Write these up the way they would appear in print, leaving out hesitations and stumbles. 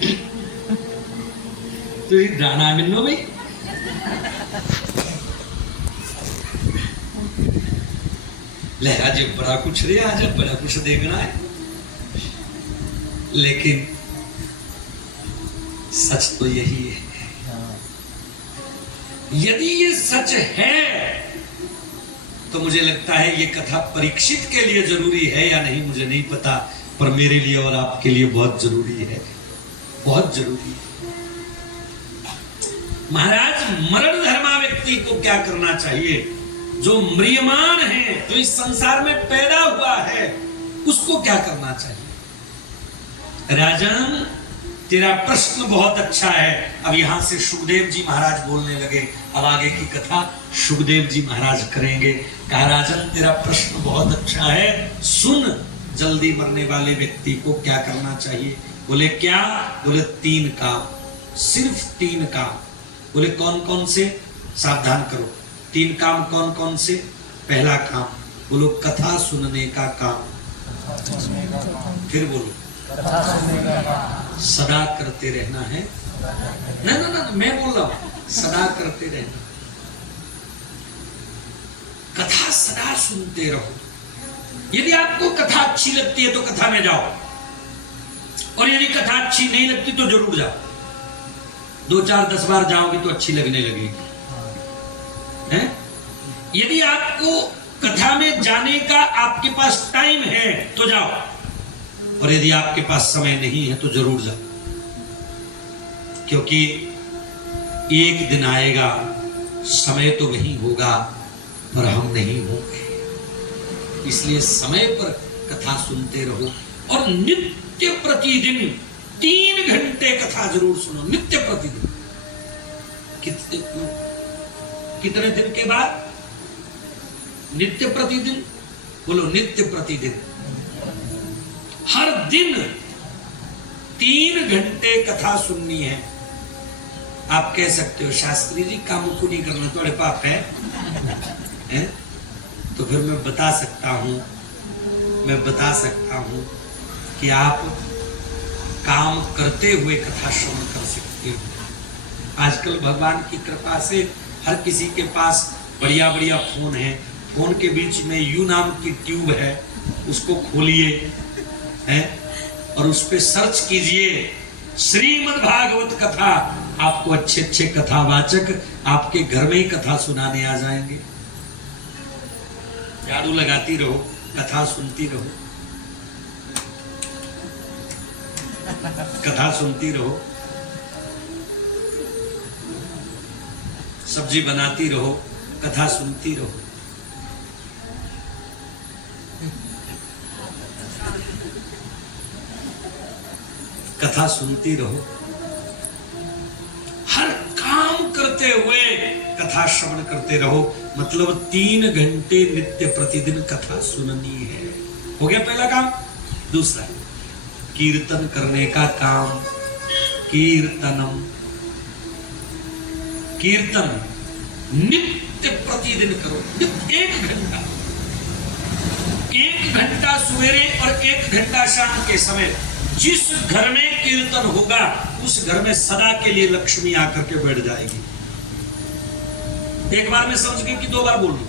तो डाना मिन्नो भाई ले आज बड़ा कुछ रे, आज बड़ा कुछ देखना है, लेकिन सच तो यही है। यदि ये सच है तो मुझे लगता है ये कथा परीक्षित के लिए जरूरी है या नहीं मुझे नहीं पता, पर मेरे लिए और आपके लिए बहुत जरूरी है, बहुत जरूरी है। महाराज मरण धर्मा व्यक्ति को क्या करना चाहिए? जो म्रियमान है, जो इस संसार में पैदा हुआ है, उसको क्या करना चाहिए? राजन, तेरा प्रश्न बहुत अच्छा है। अब यहां से सुखदेव जी महाराज बोलने लगे। अब आगे की कथा सुखदेव जी महाराज करेंगे। कहा राजन तेरा प्रश्न बहुत अच्छा है, सुन जल्दी मरने वाले व्यक्ति को क्या करना चाहिए? बोले क्या? बोले 3 काम, सिर्फ 3 काम। बोले कौन कौन से? सावधान करो, 3 काम कौन कौन से? पहला काम बोलो कथा सुनने का काम। फिर बोलो सदा करते रहना है। ना मैं बोल रहा हूं सदा करते रहना। कथा सदा सुनते रहो। यदि आपको कथा अच्छी लगती है तो कथा में जाओ, और यदि कथा अच्छी नहीं लगती तो जरूर जाओ। 2 4 10 बार जाओगे तो अच्छी लगने लगेगी। यदि आपको कथा में जाने का आपके पास टाइम है तो जाओ, और यदि आपके पास समय नहीं है तो जरूर जाओ, क्योंकि एक दिन आएगा, समय तो वही होगा पर हम नहीं होंगे। इसलिए समय पर कथा सुनते रहो, और नित्य प्रतिदिन 3 घंटे कथा जरूर सुनो। नित्य प्रतिदिन कितने दिन के बाद? नित्य प्रतिदिन। बोलो नित्य प्रतिदिन। हर दिन 3 घंटे कथा सुननी है। आप कह सकते हो शास्त्री जी काम को नहीं करना, थोड़े पाप है? तो फिर मैं बता सकता हूं कि आप काम करते हुए कथा श्रवण कर सकते हो। आजकल भगवान की कृपा से हर किसी के पास बढ़िया बढ़िया फोन है। फोन के बीच में यू नाम की ट्यूब है, उसको खोलिए है, और उस पे सर्च कीजिए श्रीमद् भागवत कथा। आपको अच्छे अच्छे कथावाचक आपके घर में ही कथा सुनाने आ जाएंगे। झाड़ू लगाती रहो, कथा सुनती रहो, कथा सुनती रहो, सब्जी बनाती रहो, कथा सुनती रहो। कथा सुनती रहो। हर काम करते हुए कथा श्रवण करते रहो। मतलब 3 घंटे नित्य प्रतिदिन कथा सुननी है। हो गया पहला काम। दूसरा कीर्तन करने का काम। कीर्तनम, कीर्तन नित्य प्रतिदिन करो। 1 घंटा, 1 घंटा सवेरे और 1 घंटा शाम के समय। जिस घर में कीर्तन होगा उस घर में सदा के लिए लक्ष्मी आकर के बैठ जाएगी। एक बार में समझ गए कि 2 बार बोल लूं?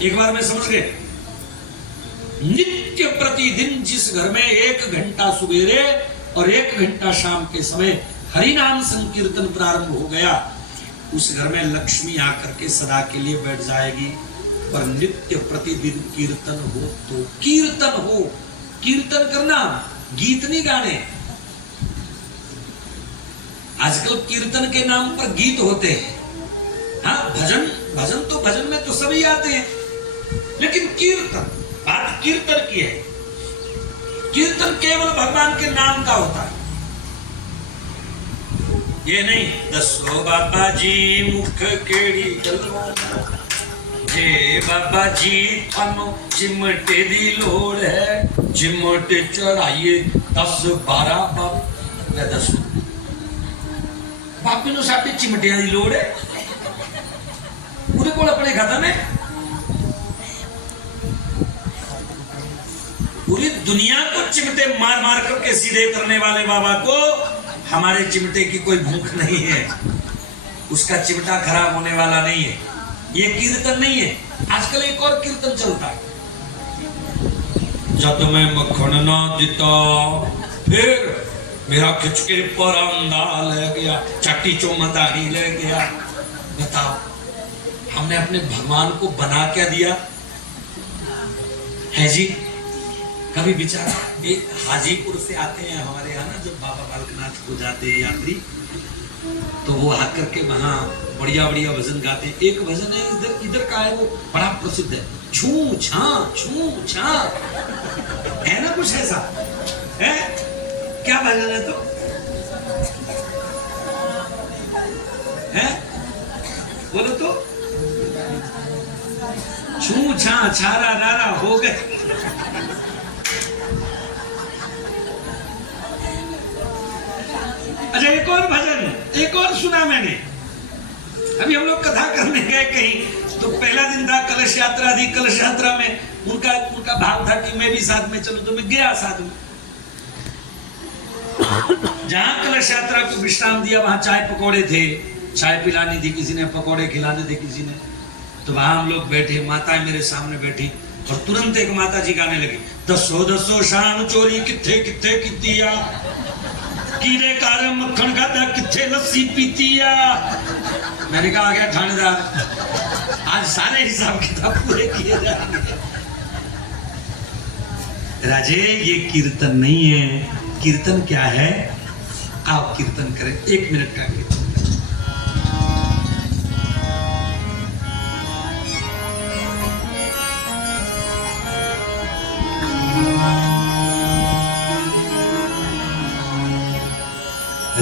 एक बार में समझ गए? नित्य प्रतिदिन जिस घर में 1 घंटा सवेरे और 1 घंटा शाम के समय हरि नाम संकीर्तन प्रारंभ हो गया, उस घर में लक्ष्मी आकर के सदा के लिए बैठ जाएगी। पर नित्य प्रतिदिन कीर्तन हो तो कीर्तन हो। कीर्तन करना, गीत नहीं गाने। आजकल कीर्तन के नाम पर गीत होते हैं। हाँ, भजन में तो सभी आते हैं, लेकिन कीर्तन, बात कीर्तन की है। कीर्तन केवल भगवान के नाम का होता है। ये नहीं 10 बाबा जी मुख केड़ी गलो, जे बाबा जी थानू चिमटे दी लोड़ है, चिमटे चढ़ाइए 10 12 बाबा। 10 बापी नु साडे चिमटियां दी लोड़ है, ਉਹਦੇ ਕੋਲ अपने खत्म है। पूरी दुनिया को चिमटे मार मार करके सीधे करने वाले बाबा को हमारे चिमटे की कोई भूख नहीं है, उसका चिमटा खराब होने वाला नहीं है। ये कीर्तन नहीं है। आजकल एक और कीर्तन चलता है, जब मैं मक्खन ना दिता फिर मेरा खिचके पर अंधा ले गया, चट्टी चौमदानी ले गया। बताओ, हमने अपने भगवान को बना क्या दिया है जी? कभी विचार, एक हाजीपुर से आते हैं हमारे यहाँ ना, जब बाबा बालकनाथ को जाते हैं यात्री, तो वो आकर के वहाँ बढ़िया बढ़िया भजन गाते हैं। एक भजन है इधर इधर का है, वो बड़ा प्रसिद्ध है, छू छा है ना, कुछ ऐसा है। क्या भजन है? तो है, बोलो तो। छू छा छारा रारा हो गए। अच्छा, एक और भजन, एक और सुना मैंने। अभी हम लोग कथा करने गए कहीं, तो पहला दिन था, कलश यात्रा थी। कलश यात्रा में उनका भाव था कि मैं भी साथ में चलूं, तो मैं गया साथ में। जहां कलश यात्रा को विश्राम दिया, वहां चाय पकौड़े थे, चाय पिलानी थी किसी ने, पकौड़े खिलाने थे किसी ने। तो वहां हम लोग बैठे, माता मेरे सामने बैठी, और तुरंत एक माता जी गाने लगी, दसो दसो शान चोरी किथे किथे कितिया, कीड़े कार मक्खन खाता किथे लस्सी पीतिया। मैंने कहा, आ गया थानेदार, आज सारे हिसाब किताब पूरे किए जाएंगे। राजे, ये कीर्तन नहीं है। कीर्तन क्या है? आप कीर्तन करें, 1 मिनट का कीर्तन।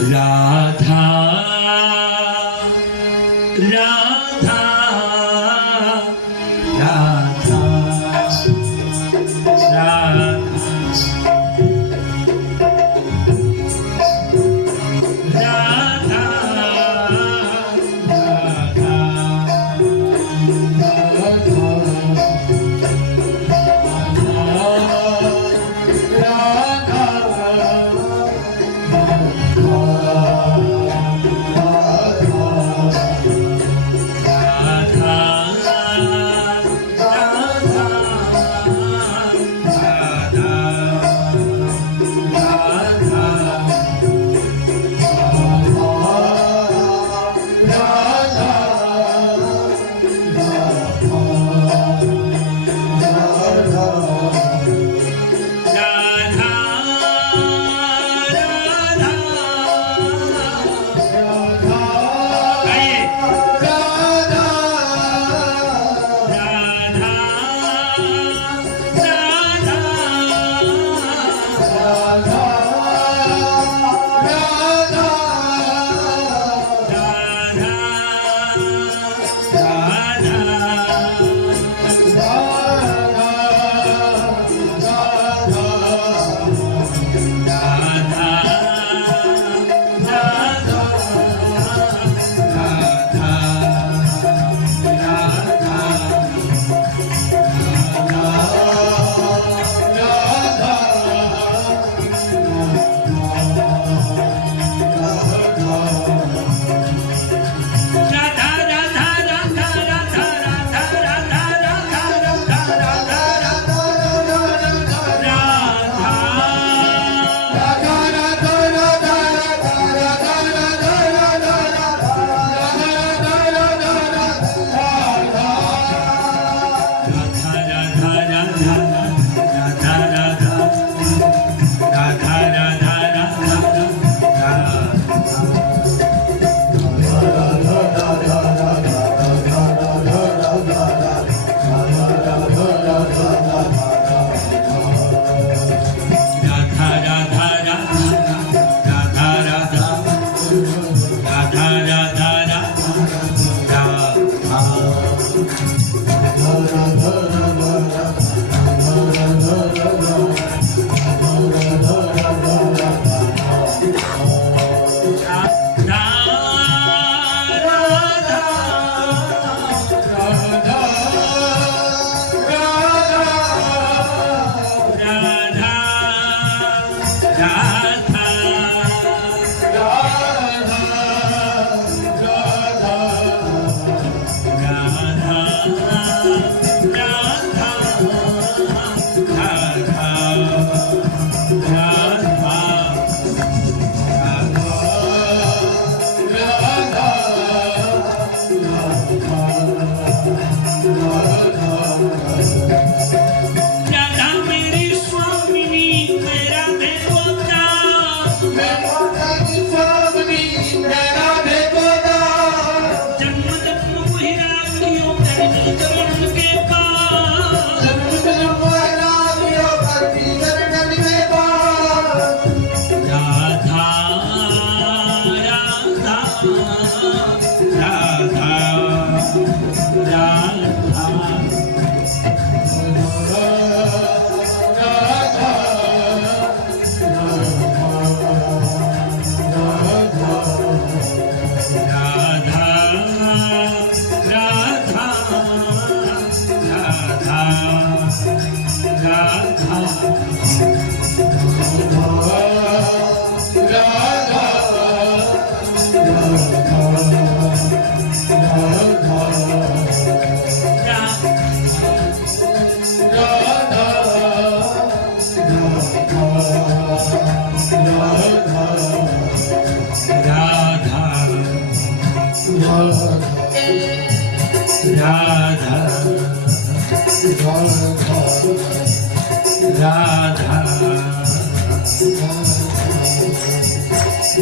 राधा राधा राधा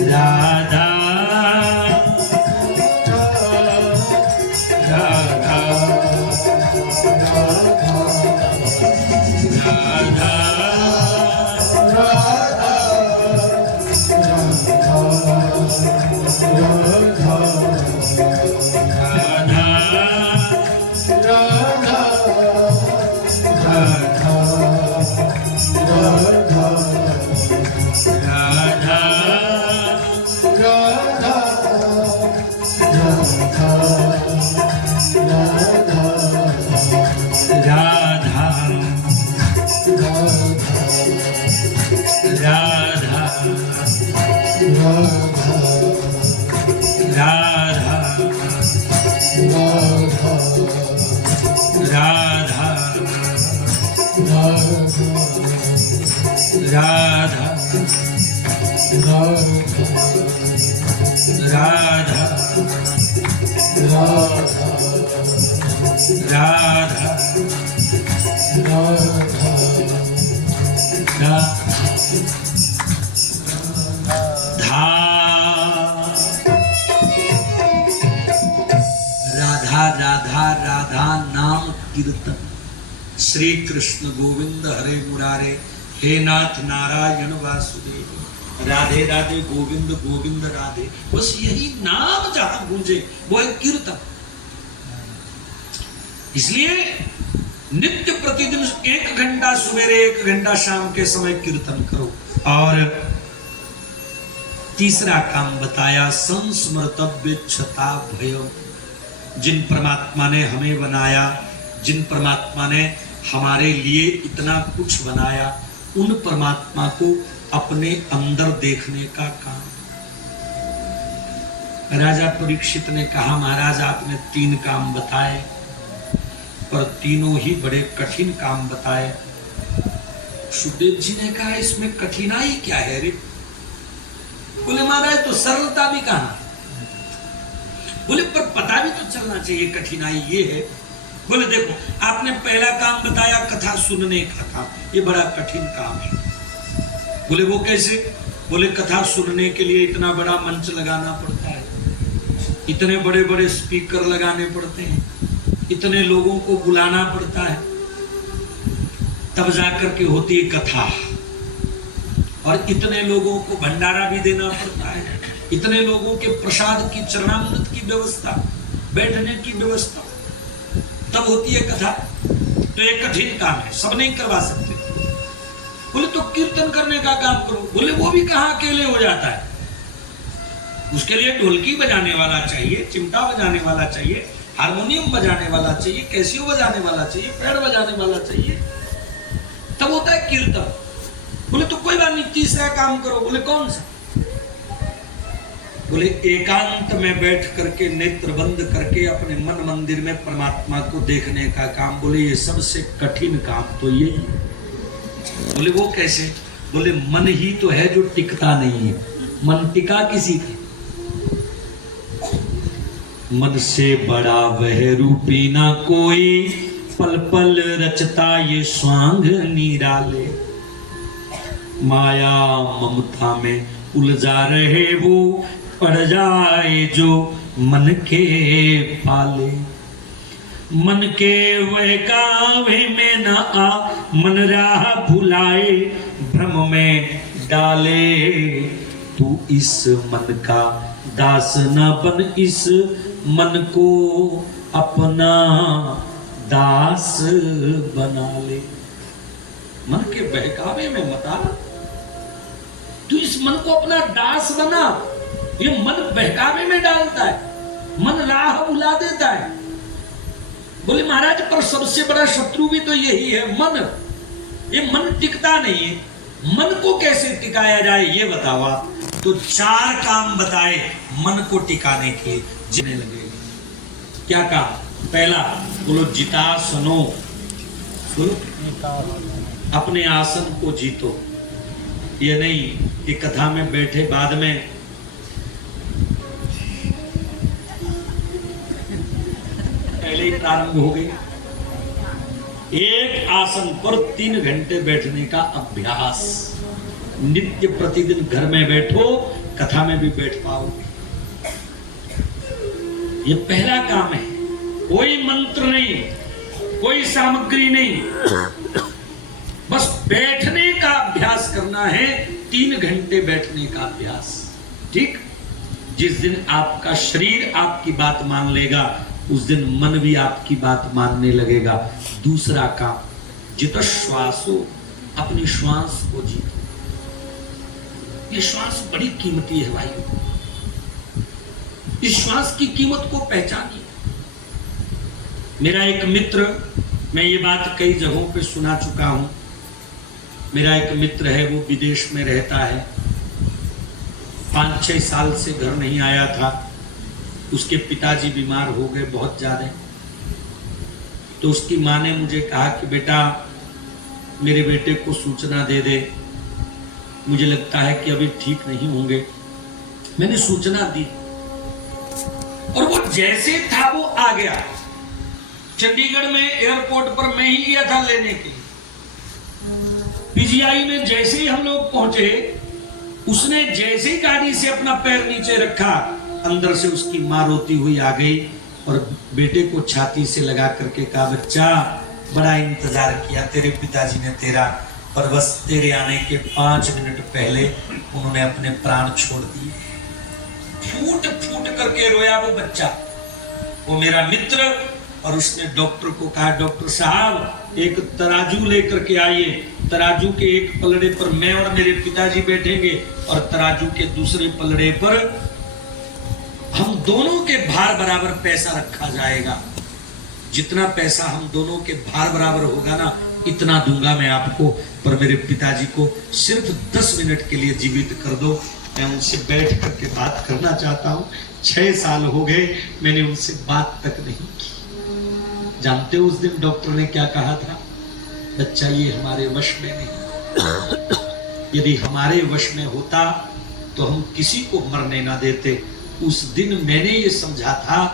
राधा राधा कीर्तन। श्री कृष्ण गोविंद हरे मुरारे, हे नाथ नारायण वासुदेव। राधे राधे गोविंद गोविंद राधे, बस यही नाम जहां गूंजे वो है कीर्तन। इसलिए नित्य प्रतिदिन 1 घंटा सवेरे 1 घंटा शाम के समय कीर्तन करो। और तीसरा काम बताया, संस्मर्तव्य क्षता भय। जिन परमात्मा ने हमें बनाया, जिन परमात्मा ने हमारे लिए इतना कुछ बनाया, उन परमात्मा को अपने अंदर देखने का काम। राजा परीक्षित ने कहा, महाराज आपने 3 काम बताए, पर तीनों ही बड़े कठिन काम बताए। सुखदेव जी ने कहा, इसमें कठिनाई क्या है रे? बोले महाराज तो सरलता भी कहा। बोले पर पता भी तो चलना चाहिए कठिनाई ये है। बोले देखो, आपने पहला काम बताया कथा सुनने का काम, ये बड़ा कठिन काम है। बोले वो कैसे? बोले कथा सुनने के लिए इतना बड़ा मंच लगाना पड़ता है, इतने बड़े बड़े स्पीकर लगाने पड़ते हैं, इतने लोगों को बुलाना पड़ता है, तब जाकर के होती है कथा। और इतने लोगों को भंडारा भी देना पड़ता है, इतने लोगों के प्रसाद की, चरणामृत की व्यवस्था, बैठने की व्यवस्था, तब होती है कथा। तो एक कठिन काम है, सब नहीं करवा सकते। बोले तो कीर्तन करने का काम करो। बोले वो भी कहाँ अकेले हो जाता है, उसके लिए ढोलकी बजाने वाला चाहिए, चिमटा बजाने वाला चाहिए, हारमोनियम बजाने वाला चाहिए, कैसियो बजाने वाला चाहिए, पैड बजाने वाला चाहिए, तब होता है कीर्तन। बोले तो कोई बात नहीं, तीसरा काम करो। बोले कौन सा? बोले एकांत में बैठ करके, नेत्र बंद करके अपने मन मंदिर में परमात्मा को देखने का काम। बोले ये सबसे कठिन काम तो यही है। बोले वो कैसे? बोले मन ही तो है जो टिकता नहीं है, मन टिका किसी के? मन से बड़ा वह रूपी ना कोई, पल पल रचता ये स्वांग निराले। माया ममता में उलझा रहे वो, पड़ जाए जो मन के पाले। मन के बहकावे में न आ, मन राह भुलाए, भ्रम में डाले। तू इस मन का दास न बन, इस मन को अपना दास बना ले। मन के बहकावे में मत आ, तू इस मन को अपना दास बना। ये मन बहकावे में डालता है, मन राह भुला देता है। बोले महाराज पर सबसे बड़ा शत्रु भी तो यही है, मन। ये मन टिकता नहीं है, मन को कैसे टिकाया जाए ये बताओ आप। तो 4 काम बताए मन को टिकाने के। जीने लगे क्या काम? पहला बोलो जितासनो, बोलो अपने आसन को जीतो। ये नहीं कि कथा में बैठे बाद में पहले ही प्रारंभ हो गई। एक आसन पर 3 घंटे बैठने का अभ्यास। नित्य प्रतिदिन घर में बैठो, कथा में भी बैठ पाओगे। ये पहला काम है। कोई मंत्र नहीं, कोई सामग्री नहीं, बस बैठने का अभ्यास करना है। 3 घंटे बैठने का अभ्यास। ठीक? जिस दिन आपका शरीर आपकी बात मान लेगा, उस दिन मन भी आपकी बात मानने लगेगा। दूसरा काम, जित श्वासो, अपनी श्वास को जीतो। ये श्वास बड़ी कीमती है भाई। इस श्वास की कीमत को पहचानिए। मेरा एक मित्र, मैं ये बात कई जगहों पे सुना चुका हूं। मेरा एक मित्र है, वो विदेश में रहता है। 5-6 साल से घर नहीं आया था। उसके पिताजी बीमार हो गए बहुत ज्यादा। तो उसकी माँ ने मुझे कहा कि बेटा मेरे बेटे को सूचना दे दे, मुझे लगता है कि अभी ठीक नहीं होंगे। मैंने सूचना दी और वो जैसे था वो आ गया। चंडीगढ़ में एयरपोर्ट पर मैं ही गया था लेने के लिए। पीजीआई में जैसे ही हम लोग पहुंचे, उसने जैसे ही गाड़ी से अपना पैर नीचे रखा, अंदर से उसकी मां रोती हुई आ गई और बेटे को छाती से लगा करके कहा, बच्चा बड़ा इंतजार किया तेरे पिताजी ने तेरा, पर बस तेरे आने के 5 मिनट पहले उन्होंने अपने प्राण छोड़ दिए। फूट फूट करके रोया वो बच्चा, वो मेरा मित्र। और उसने डॉक्टर को कहा, डॉक्टर साहब एक तराजू लेकर के आइए। तराजू के एक पलड़े पर मैं और मेरे पिताजी बैठेंगे और तराजू के दूसरे पलड़े पर हम दोनों के भार बराबर पैसा रखा जाएगा। जितना पैसा हम दोनों के भार बराबर होगा ना, इतना दूंगा मैं आपको, पर मेरे पिताजी को सिर्फ 10 मिनट के लिए जीवित कर दो। मैं उनसे बैठ करके बात करना चाहता हूँ। 6 साल हो गए मैंने उनसे बात तक नहीं की। जानते हो उस दिन डॉक्टर ने क्या कहा था? बच्चा ये हमारे वश में नहीं। यदि हमारे वश में होता तो हम किसी को मरने ना देते। उस दिन मैंने ये समझा था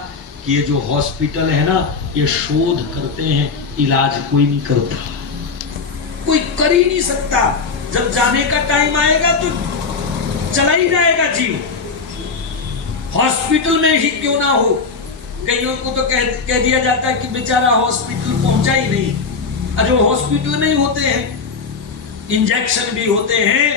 कि ये जो हॉस्पिटल है ना, ये शोध करते हैं, इलाज कोई नहीं करता, कोई कर ही नहीं सकता। जब जाने का टाइम आएगा तो चला ही जाएगा जीव। हॉस्पिटल में ही क्यों ना हो, कईयों को तो कह दिया जाता है कि बेचारा हॉस्पिटल पहुंचा ही नहीं। जो हॉस्पिटल में ही होते हैं, इंजेक्शन भी होते हैं,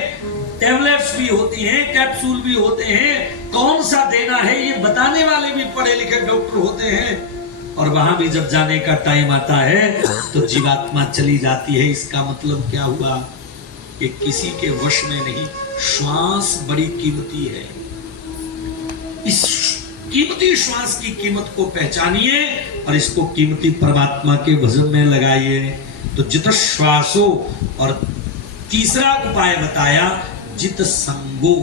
टैबलेट्स भी होती हैं, कैप्सूल भी होते हैं, कौन सा देना है ये बताने वाले भी पढ़े लिखे डॉक्टर होते हैं। और वहां भी जब जाने का टाइम आता है तो जीवात्मा चली जाती है। इसका मतलब क्या हुआ कि किसी के वश में नहीं। श्वास बड़ी कीमती है। इस कीमती श्वास की कीमत को पहचानिए और इसको कीमती परमात्मा के भजन में लगाइए। तो जित श्वासो, और तीसरा उपाय बताया जित संगो,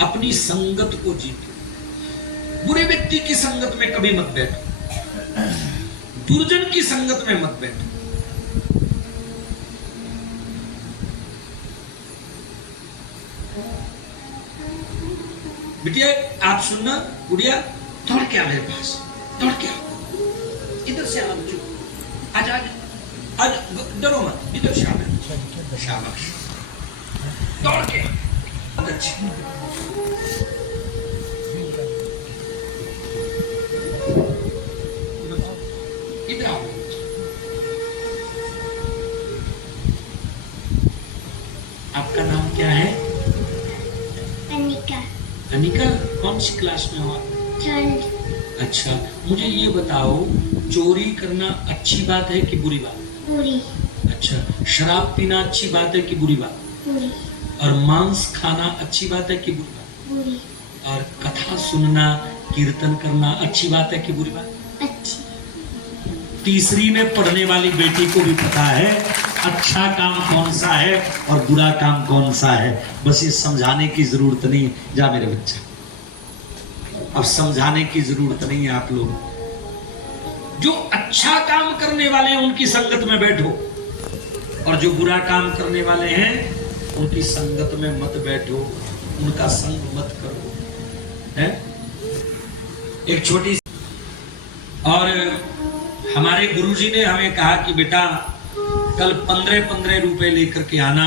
अपनी संगत को जीतो। बुरे व्यक्ति की संगत में कभी मत बैठो, दुर्जन की संगत में मत बैठो। बिटिया आप सुनना, गुड़िया दौड़ के आ मेरे पास, दौड़ के आओ, इधर से आओ, आज आज आज डरो मत, इधर से आओ, शाबाश, दौड़ के, बहुत अच्छी। इधर आओ। आपका नाम क्या है? अनिका, कौन सी क्लास में हो आप? 3rd। अच्छा, मुझे ये बताओ, चोरी करना अच्छी बात है कि बुरी बात? बुरी। अच्छा, शराब पीना अच्छी बात है कि बुरी बात? बुरी। और मांस खाना अच्छी बात है कि बुरी बात? बुरी। और कथा सुनना, कीर्तन करना अच्छी बात है कि बुरी बात? अच्छी। तीसरी में पढ़ने वाली बेटी को भी पता है अच्छा काम कौन सा है और बुरा काम कौन सा है। बस ये समझाने की जरूरत नहीं। जा मेरे बच्चा, अब समझाने की जरूरत नहीं है। आप लोग जो अच्छा काम करने वाले हैं उनकी संगत में बैठो, और जो बुरा काम करने वाले हैं उनकी संगत में मत बैठो, उनका संग मत करो। है एक छोटी सी, और हमारे गुरुजी ने हमें कहा कि बेटा कल 15-15 रुपए लेकर के आना,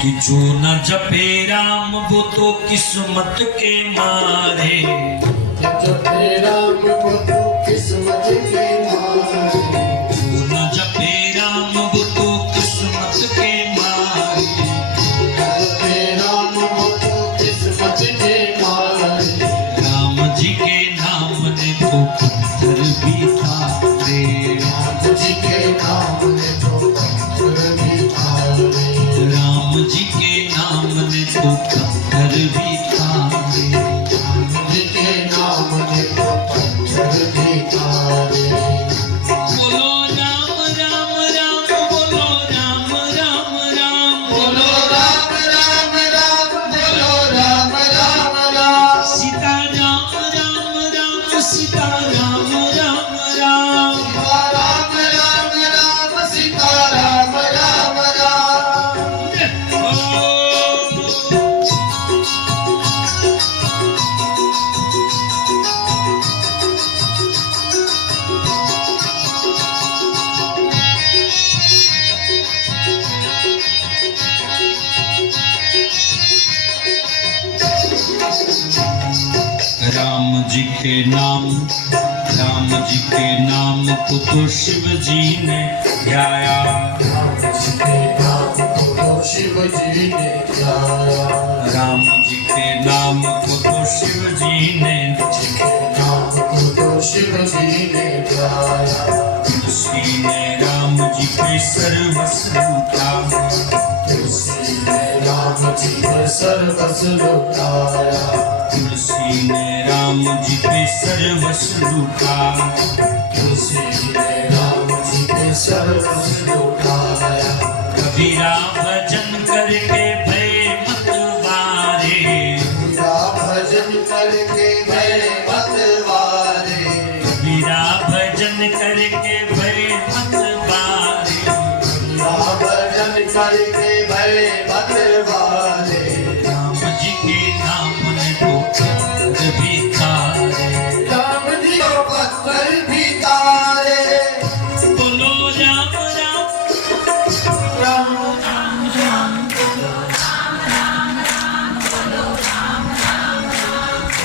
कि जो न जपे राम वो तो किस्मत के मारे, जपे राम वो तो किस्मत के मारे, जो न जपे राम वो तो किस्मत के मारे, जपे राम वो तो किस्मत के मारे। राम जी के नाम ने तो पत्थर भी थारे, राम जी के नाम ने तो पत्थर भी थारे, राम जी के नाम ने तो पत्थर भी थारे। राम जी के नाम ने तो पत्थर भी थारे। बोलो राम राम राम, बोलो राम राम राम, बोलो राम राम राम, बोलो राम राम राम, सीता राम राम राम, सीता राम राम राम। राम राम राम, सीता राम राम राम। राम जी के नाम, राम जी के नाम को तो शिव जी ने ध्याया, राम जी के नाम को तो शिव जी ने ध्याया, राम जी के नाम को तो शिव जी ने, नाम को तो शिव जी ने ध्याया। तुलसी ने राम जी पे सर्वस्व लूटा, तुलसी ने राम जी पर सर्वस्व लुटाया, तुलसी ने राम जी पे सर्वस्व लूटा, तुलसी ने राम जी पे सर्वस्व लुटाया। कबीरा भजन करके भय मत वारे, मेरा भजन करके भय मत वारे, कबीरा भजन करके भय मत वारे, मेरा भजन करके भय मत वारे। राम जी के नाम ने तो पत्थर भी तारे, राम जी को पत्थर भी तारे, बोलो राम राम, राम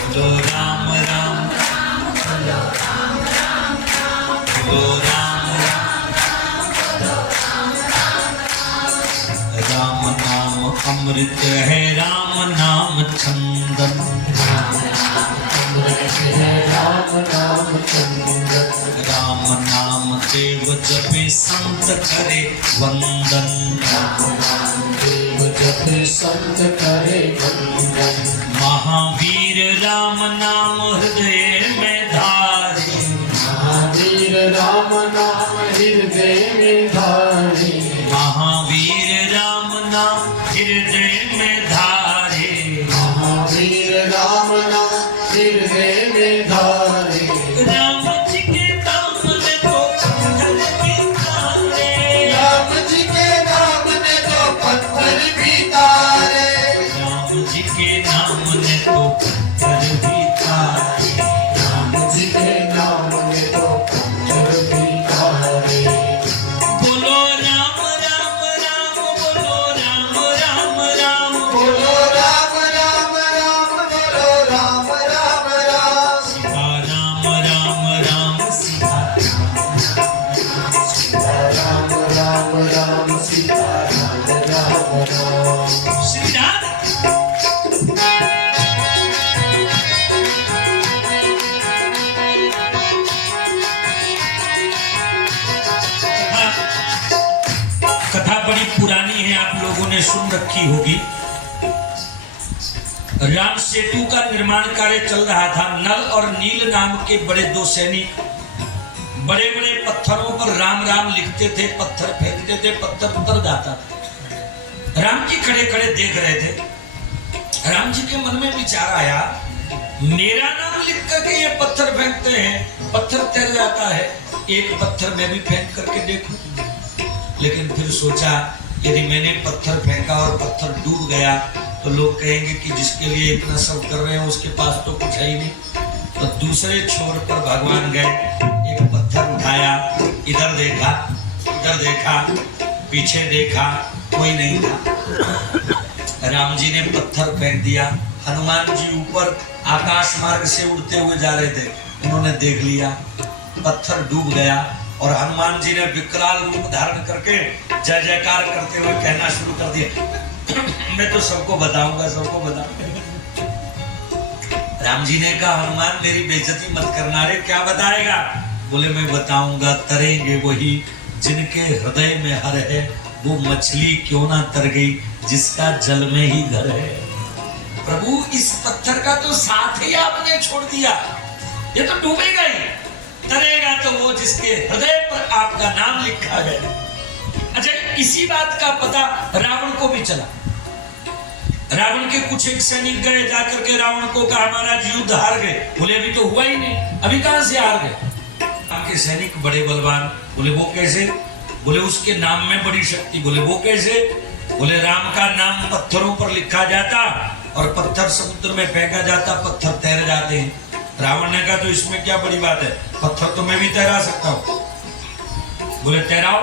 बोलो राम राम, बोलो राम राम। राम नाम अमृत है, राम नाम चंदन, अमृत है राम नाम चंदन, राम नाम देव जपे संत करे वंदन, देव जपे संत करे वंदन। महावीर राम नाम हृदय में धारे, महावीर राम नाम हृदय में धारे, महावीर राम नाम हृदय में धारे, महावीर राम नाम हृदय में धारे। राम जी के नाम ने तो पत्थर भी तारे, राम जी के नाम ने तो पत्थर भी तारे, राम जी के नाम ने तो पत्थर भी तारे। राम जी के नाम ने तो पत्थर भी तारे। बोलो राम राम राम, बोलो राम राम राम, बोलो राम राम राम, बोलो राम राम राम, सीता राम राम राम, सीता राम राम राम, सीता राम राम राम। श्री राम। कथा बड़ी पुरानी है, आप लोगों ने सुन रखी होगी। राम सेतु का निर्माण कार्य चल रहा था। नल और नील नाम के बड़े दो सैनिक बड़े बड़े पत्थरों पर राम राम लिखते थे, पत्थर फेंकते थे, पत्थर उतर जाता था। राम जी खड़े खड़े देख रहे थे। राम जी के मन में विचार आया, मेरा नाम लिख करके ये पत्थर फेंकते हैं, पत्थर तैर जाता है, एक पत्थर मैं भी फेंक करके देखूं। लेकिन फिर सोचा, यदि मैंने पत्थर फेंका और पत्थर डूब गया तो लोग कहेंगे कि जिसके लिए इतना सब कर रहे हैं उसके पास तो कुछ है ही नहीं। तो दूसरे छोर पर भगवान गए, एक पत्थर उठाया, इधर देखा, पीछे देखा, कोई नहीं था। राम जी ने पत्थर फेंक दिया। हनुमान जी ऊपर आकाश मार्ग से उड़ते हुए जा रहे थे, उन्होंने देख लिया, पत्थर डूब गया और हनुमान जी ने विकराल रूप धारण करके जय जयकार करते हुए कहना शुरू कर दिया, मैं तो सबको बताऊंगा, सबको बताऊंगा। राम जी ने कहा, हनुमान मेरी बेइज्जती मत करना रे, क्या बताएगा? बोले, मैं बताऊंगा, तरेंगे वही जिनके हृदय में हर है, वो मछली क्यों ना तर गई जिसका जल में ही घर है। प्रभु, इस पत्थर का तो साथ ही आपने छोड़ दिया, ये तो डूबेगा ही, तरेगा तो वो जिसके हृदय पर आपका नाम लिखा गया। अच्छा, इसी बात का पता रावण को भी चला। रावण के कुछ एक सैनिक गए, जाकर के रावण को कहा, महाराज युद्ध हार गए। बोले, अभी तो हुआ ही नहीं, अभी कहां से हार गए? आपके सैनिक बड़े बलवान। बोले, वो कैसे? बोले, उसके नाम में बड़ी शक्ति। बोले, वो कैसे? बोले, राम का नाम पत्थरों पर लिखा जाता और पत्थर समुद्र में फेंका जाता, पत्थर तैर जाते हैं। रावण ने कहा, तो इसमें क्या बड़ी बात है, पत्थर तो मैं भी तैरा सकता हूं। बोले, तैराओ।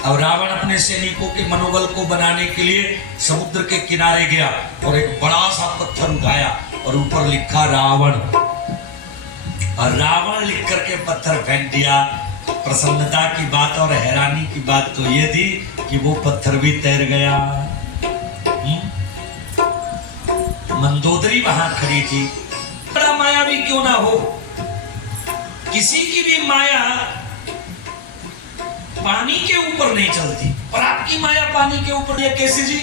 अब रावण अपने सैनिकों के मनोबल को बनाने के लिए समुद्र के किनारे गया और एक बड़ा सा पत्थर उठाया और ऊपर लिखा रावण, और रावण लिख करके पत्थर फेंक दिया। प्रसन्नता की बात और हैरानी की बात तो ये थी कि वो पत्थर भी तैर गया। मंदोदरी वहां खड़ी थी। बड़ा मायावी क्यों ना हो, किसी की भी माया पानी के ऊपर नहीं चलती, पर आपकी माया पानी के ऊपर है कैसे जी?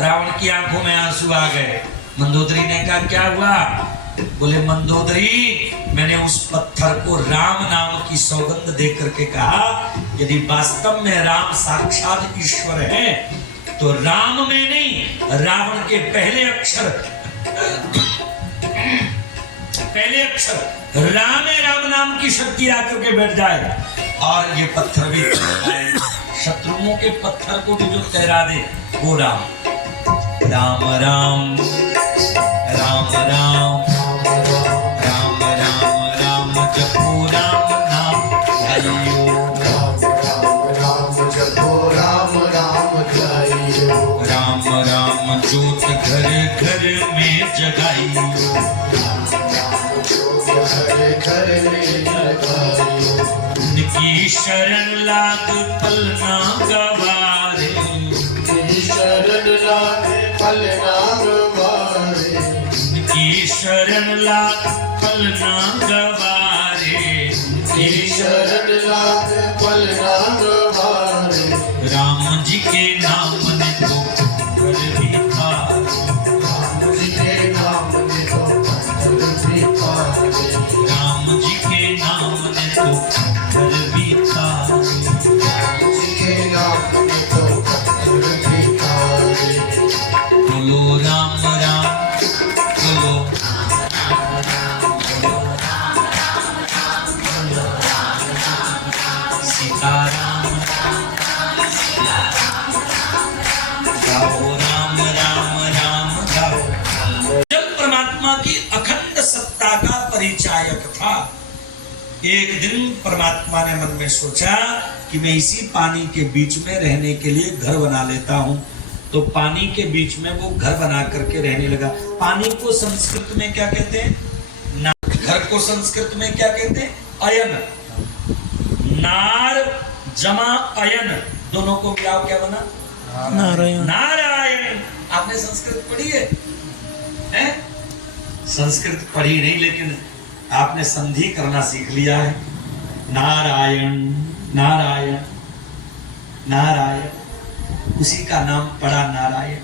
रावण की आंखों में आंसू आ गए। मंदोदरी ने कहा, क्या हुआ? बोले, मंदोदरी, मैंने उस पत्थर को राम नाम की सौगंध दे करके कहा, यदि वास्तव में राम साक्षात ईश्वर है तो राम में नहीं, रावण के पहले अक्षर राम है, राम नाम की शक्ति आकर के बैठ जाए और ये पत्थर भी शत्रुओं के पत्थर को भी जो तैरा दे वो राम। राम राम राम राम राम राम राम जपो राम नाम ध्यायो, राम जपो राम नाम ध्यायो, राम राम ज्योत घर घर में जगाइयो, घर में जगाइयो, उनकी शरण लाग पल ना गवारे, शरण लागे पल ना गवारे, उनकी शरण लाग पल ना गवारे, शरण लागे पल ना गवारे, राम जी के नाम ने तो कर भी था, राम जी के नाम ने तो कर भी था, राम जी के नाम ने तो कर भी था, राम जी के नाम ने तो कर भी था। बोलो राम राम, बोलो सीताराम, गाओ राम राम राम गाओ। जब परमात्मा की अखंड सत्ता का परिचायक था, एक दिन परमात्मा ने मन में सोचा कि मैं इसी पानी के बीच में रहने के लिए घर बना लेता हूं। तो पानी के बीच में वो घर बना करके रहने लगा। पानी को संस्कृत में क्या कहते हैं? घर को संस्कृत में क्या कहते हैं? अयन। नार जमा अयन, दोनों को मिलाओ क्या बना? नारायण। नारायण। आपने संस्कृत पढ़ी है? हैं? संस्कृत पढ़ी नहीं, लेकिन आपने संधि करना सीख लिया है। नारायण नारायण नारायण, उसी का नाम पड़ा नारायण।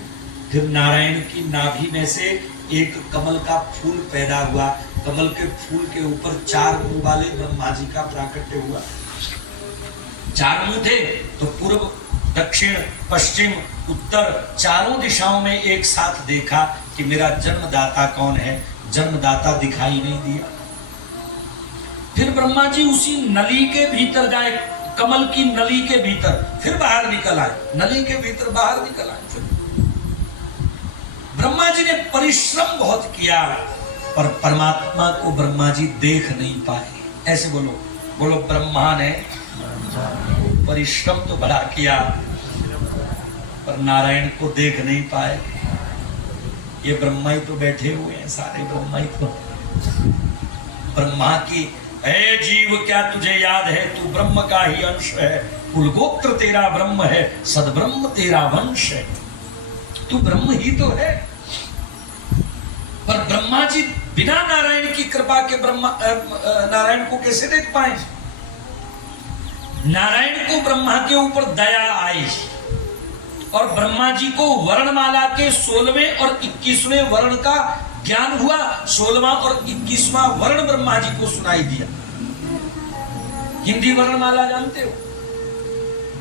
फिर नारायण की नाभि में से एक कमल का फूल पैदा हुआ। कमल के फूल के ऊपर 4 मुंह वाले ब्रह्मा जी का प्राकट्य हुआ। 4 मुंह थे तो पूर्व दक्षिण पश्चिम उत्तर चारों दिशाओं में एक साथ देखा कि मेरा जन्मदाता कौन है। जन्मदाता दिखाई नहीं दिया। फिर ब्रह्मा जी उसी नली के भीतर गए, कमल की नली के भीतर, फिर बाहर निकल आए। नली के भीतर बाहर निकल आए। फिर ब्रह्मा जी ने परिश्रम बहुत किया, पर परमात्मा को ब्रह्मा जी देख नहीं पाए। ऐसे बोलो, बोलो ब्रह्मा ने परिश्रम तो बड़ा किया, पर पर नारायण को देख नहीं पाए। ये ब्रह्मा ही तो बैठे हुए हैं, सारे ब्रह्मा ही तो। ब्रह्मा की, हे जीव क्या तुझे याद है, तू ब्रह्म का ही अंश है, कुलगोत्र तेरा ब्रह्म है, सदब्रह्म तेरा वंश है, तू ब्रह्म ही तो है। पर ब्रह्मा जी बिना नारायण की कृपा के नारायण को कैसे देख पाए? नारायण को ब्रह्मा के ऊपर दया आई और ब्रह्मा जी को वर्णमाला के 16वें और 21वें वर्ण का ज्ञान हुआ। 16वां और 21वां वर्ण ब्रह्मा जी को सुनाई दिया। हिंदी वर्णमाला जानते हो?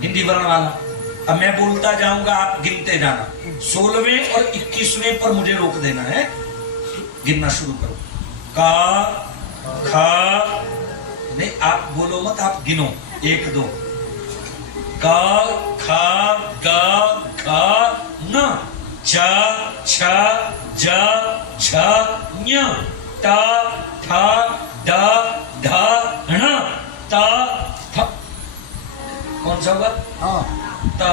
हिंदी वर्णमाला अब मैं बोलता जाऊंगा, आप गिनते जाना। 16वें और 21वें पर मुझे रोक देना है, गिनना शुरू करो। का, खा, नहीं आप बोलो मत, आप गिनो, 1 2। का, खा, गा, घा, न, चा, छा, जा, छा, न्य, टा, ठा, डा, ढा, ण, ता, थ। कौन सा हुआ? ता।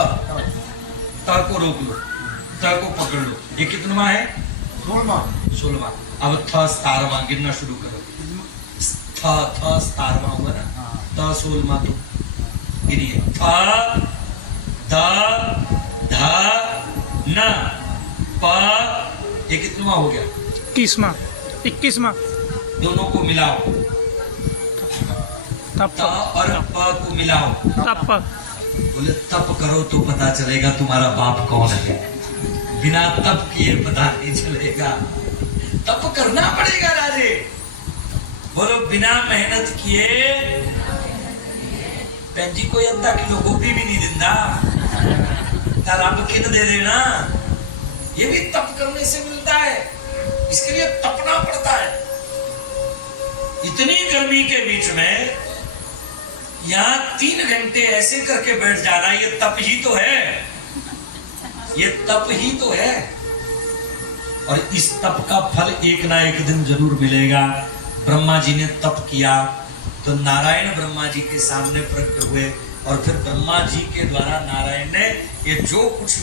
ता को रोक लो, ता को पकड़ लो। ये कितनवा है? 16वां। अब थ 17वां गिनना शुरू करो। थ 17वां हुआ ना, त 16वां तो गिनिए। थ, द, ध, न, प। ये कितनवा हो गया? 21वां। दोनों को मिलाओ, त और प को मिलाओ। तप। बोले तप करो तो पता चलेगा तुम्हारा बाप कौन है, बिना तप किए पता नहीं चलेगा। तप करना पड़ेगा राजे। बोलो बिना मेहनत किए भैन जी कोई 1/2 किलो गोभी भी नहीं दिंदा, रब किन दे देना। ये भी तप करने से मिलता है, इसके लिए तपना पड़ता है। इतनी गर्मी के बीच में यहाँ 3 घंटे ऐसे करके बैठ जाना, ये तप ही तो है, ये तप ही तो है। और इस तप का फल एक ना एक दिन जरूर मिलेगा। ब्रह्मा जी ने तप किया तो नारायण ब्रह्मा जी के सामने प्रकट हुए और फिर ब्रह्मा जी के द्वारा नारायण ने ये जो कुछ